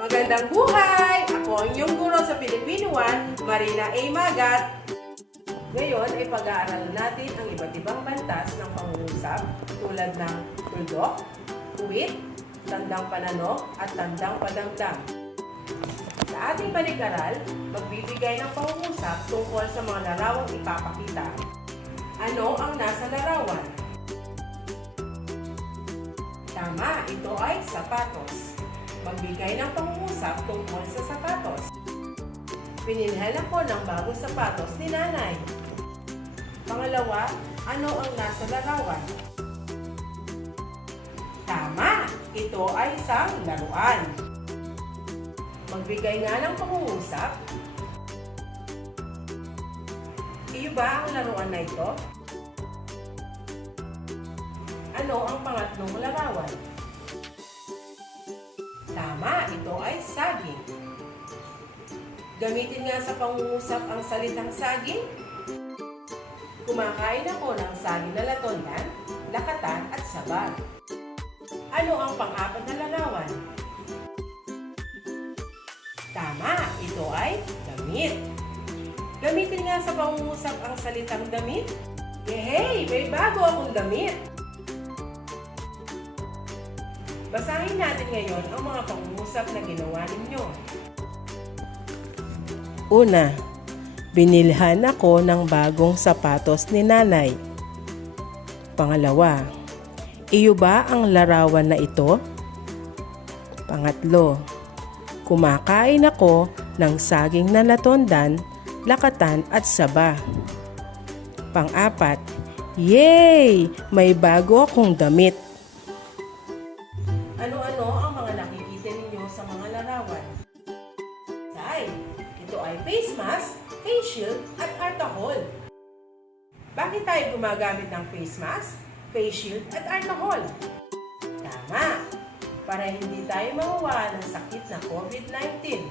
Magandang buhay! Ako ang inyong guro sa Filipino 1, Marina A. Magat. Ngayon ay pag-aaralan natin ang iba't ibang bantas ng pangungusap tulad ng tuldok, kuwit, tandang pananok at tandang padamdam. Sa ating palikaral, magbibigay ng pangungusap tungkol sa mga larawang ipapakita. Ano ang nasa larawan? Tama, ito ay sapatos. Magbigay ng pangungusap tungkol sa sapatos. Pinilhan ako ng bagong sapatos ni nanay. Pangalawa, ano ang nasa larawan? Tama, ito ay isang laruan. Magbigay nga ng pangungusap. Iyo ba ang laruan na ito? Ano ang pangatlong larawan? Tama, ito ay saging. Gamitin nga sa pangungusap ang salitang saging. Kumakain ako ng saging na latondan, lakatan at sabat. Ano ang pang-apat na larawan? Tama, ito ay damit. Gamitin nga sa pangungusap ang salitang damit. Yehey, may bago akong damit. Basahin natin ngayon ang mga pangungusap na ginawa ninyo. Una, binilhan ako ng bagong sapatos ni nanay. Pangalawa, iyo ba ang larawan na ito? Pangatlo, kumakain ako ng saging na latondan, lakatan at saba. Pang-apat, yay! May bago akong damit. Tayo gumagamit ng face mask, face shield, at alcohol? Tama! Para hindi tayo mawawa ng sakit na COVID-19.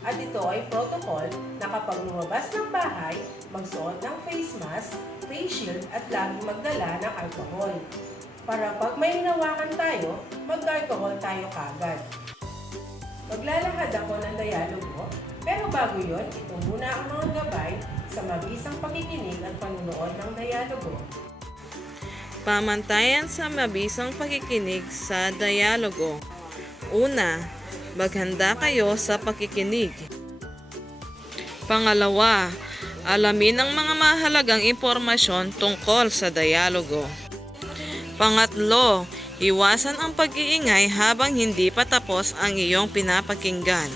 At ito ay protocol na kapag lumabas ng bahay, magsuot ng face mask, face shield, at laging magdala ng alcohol. Para pag may hinawakan tayo, mag-alcohol tayo kagad. Maglalahad ako ng dialogo, pero bago yon, ito muna ang mga gabay sa mabisang pakikinig at panunood ng dialogo. Pamantayan sa mabisang pakikinig sa dialogo. Una, maghanda kayo sa pakikinig. Pangalawa, alamin ang mga mahalagang impormasyon tungkol sa dialogo. Pangatlo, iwasan ang pag-iingay habang hindi pa tapos ang iyong pinapakinggan.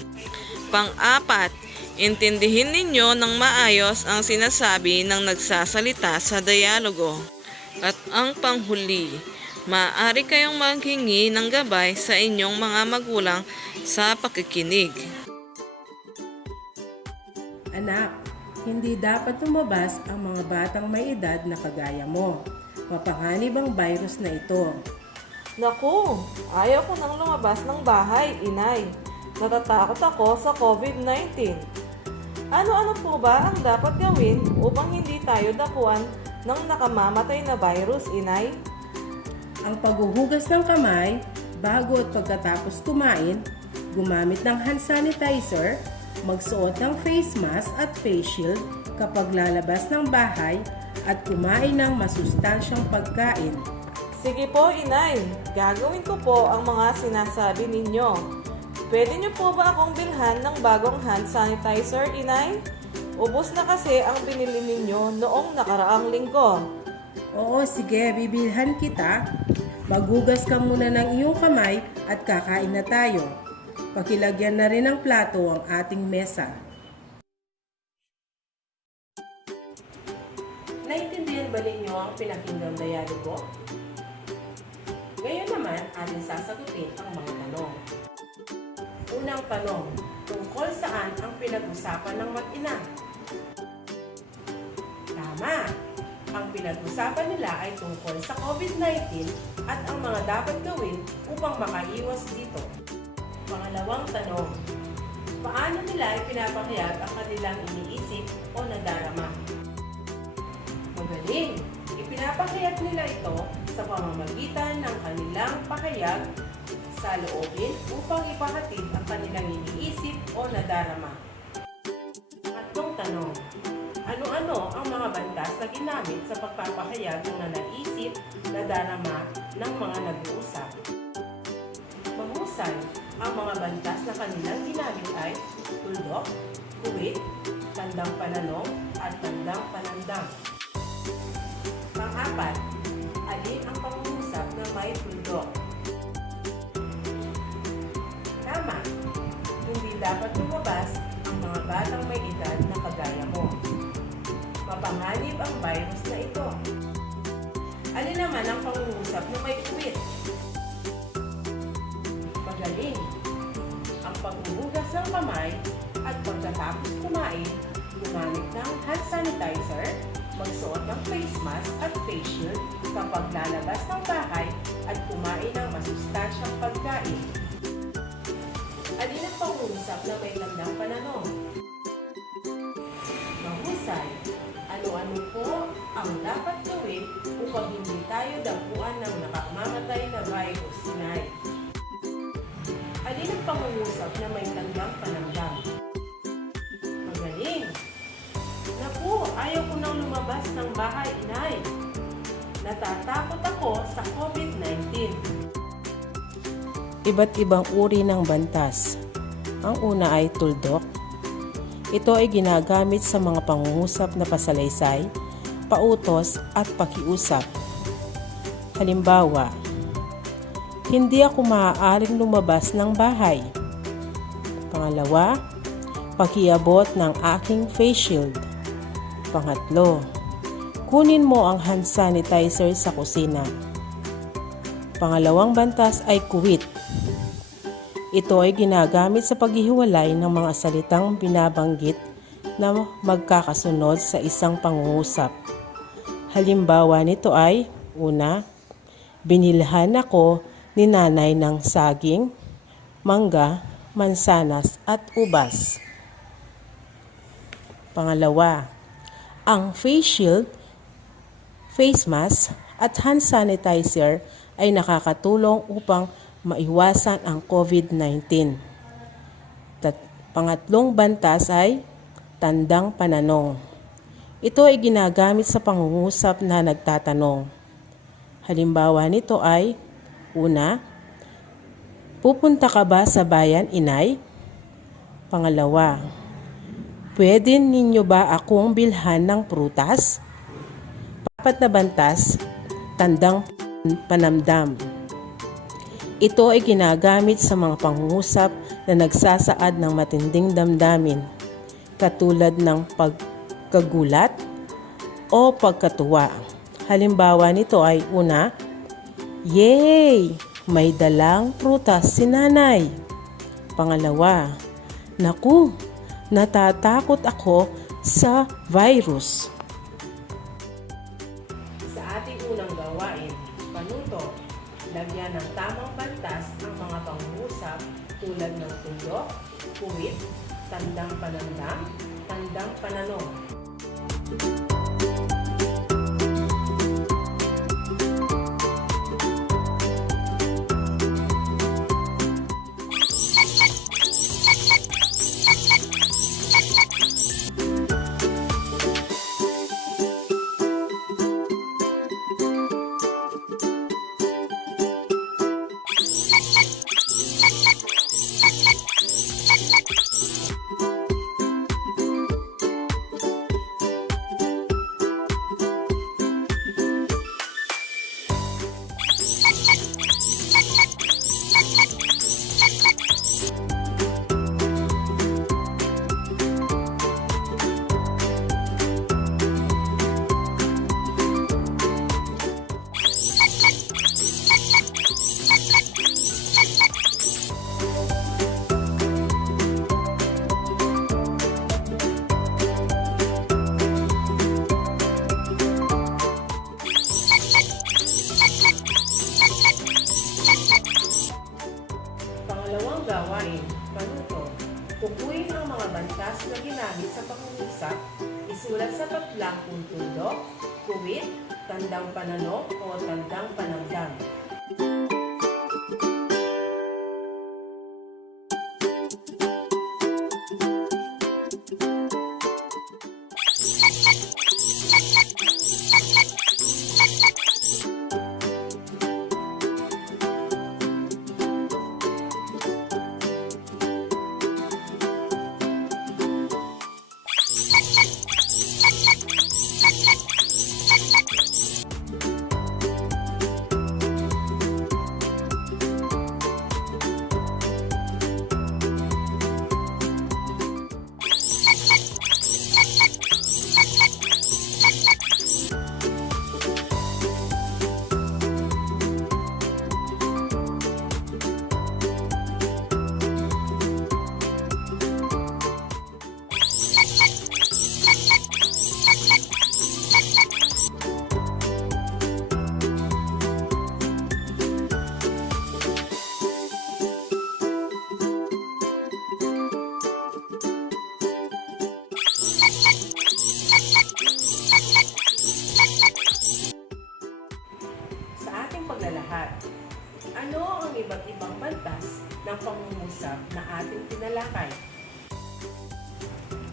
Pang-apat, intindihin ninyo ng maayos ang sinasabi ng nagsasalita sa dialogo. At ang panghuli, maaari kayong maghingi ng gabay sa inyong mga magulang sa pakikinig. Anak, hindi dapat lumabas ang mga batang may edad na kagaya mo. Mapanganib ang virus na ito. Naku, ayaw ko nang lumabas ng bahay, inay. Natatakot ako sa COVID-19. Ano-ano po ba ang dapat gawin upang hindi tayo dakuan ng nakamamatay na virus, inay? Ang paghuhugas ng kamay bago at pagkatapos kumain, gumamit ng hand sanitizer, magsuot ng face mask at face shield kapag lalabas ng bahay at kumain ng masustansyang pagkain. Sige po, inay. Gagawin ko po ang mga sinasabi ninyo. Pwede niyo po ba akong bilhan ng bagong hand sanitizer, inay? Ubus na kasi ang binili ninyo noong nakaraang linggo. Oo, sige, bibilhan kita. Maghugas ka muna ng iyong kamay at kakain na tayo. Pakilagyan na rin ng plato ang ating mesa. Naintindihan ba ninyo ang pinakinggang dialogo? Ngayon naman, ating sasagutin ang mga tanong. Unang tanong, tungkol saan ang pinag-usapan ng mag-ina? Tama! Ang pinag-usapan nila ay tungkol sa COVID-19 at ang mga dapat gawin upang makaiwas dito. Pangalawang tanong, paano nila ipinapahayag ang kanilang iniisip o nadarama? Magaling! Ipinapahayag nila ito sa pamamagitan ng kanilang pahayag sa saloobin upang ipahatid ang kanilang iniisip o nadarama. Tatlong tanong. Ano-ano ang mga bandas na ginamit sa pagpapahayag ng nanaisip, nadarama ng mga nag-uusap? Mahusay, ang mga bandas na kanilang ginamit ay tuldok, kuwit, tandang pananong, at tandang panandang. Pang-apat, dapat lumabas ang mga batang may edad na kagaya mo. Mapanganib ang virus na ito. Alin naman ang pangungusap na may kuwit? Magaling. Ang paghuhugas ng kamay at pagkatapos kumain, gumamit ng hand sanitizer, magsuot ng face mask at face shield kapag lalabas ng bahay at kumain ng masustansyang pagkain. Alin ang pangungusap na may tandang pananong? Mahusay. Ano-ano po ang dapat gawin upang hindi tayo dapuan ng nakamamatay na virus, Inay? Alin ang pangungusap na may tandang panamdam? Magaling! Naku, ayaw ko nang lumabas ng bahay, inay. Natatakot ako sa COVID-19. Iba't ibang uri ng bantas. Ang una ay tuldok. Ito ay ginagamit sa mga pangungusap na pasalaysay, pautos at pakiusap. Halimbawa, hindi ako maaaring lumabas ng bahay. Pangalawa, pakiabot ng aking face shield. Pangatlo, kunin mo ang hand sanitizer sa kusina. Pangalawang bantas ay kuwit. Ito ay ginagamit sa paghihiwalay ng mga salitang binabanggit na magkakasunod sa isang pangungusap. Halimbawa nito ay, una, binilhan ako ni nanay ng saging, mangga, mansanas at ubas. Pangalawa, ang face shield, face mask at hand sanitizer ay nakakatulong upang maiwasan ang COVID-19. Tat- pangatlong bantas ay tandang pananong. Ito ay ginagamit sa pangungusap na nagtatanong. Halimbawa nito ay, una, pupunta ka ba sa bayan, inay? Pangalawa, pwede ninyo ba akong bilhan ng prutas? Papat na bantas, tandang panamdam. Ito ay ginagamit sa mga pangungusap na nagsasaad ng matinding damdamin, katulad ng pagkagulat o pagkatuwa. Halimbawa nito ay una, Yay! May dalang prutas si nanay. Pangalawa, Naku, natatakot ako sa virus. Sa ating unang gawain, panuto, lagyan ng tamang bantas ang mga pangungusap tulad ng tuldok, kuwit, tandang panandam, tandang pananong. Pangalawang na ginamit sa pangungusap, isulat sa patlang kung tuldok, kuwit, tandang pananong o tandang panamdam.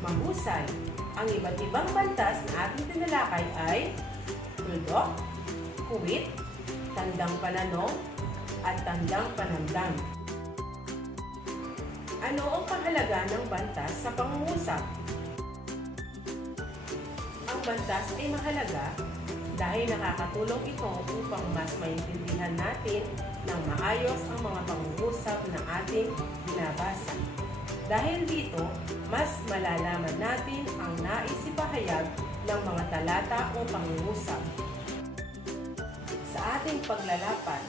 Mahusay. Ang iba't ibang bantas na ating tinalakay ay tuldok, kuwit, tandang pananong, at tandang panandang. Ano ang kahalaga ng bantas sa pangungusap? Ang bantas ay mahalaga dahil nakakatulong ito upang mas maintindihan natin ng maayos ang mga pangungusap na ating binabasa. Dahil dito, mas malalaman natin ang nais ipahayag ng mga talata o pangungusap. Sa ating paglalapan,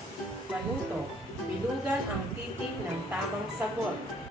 panuto, bilugan ang titik ng tamang sagot.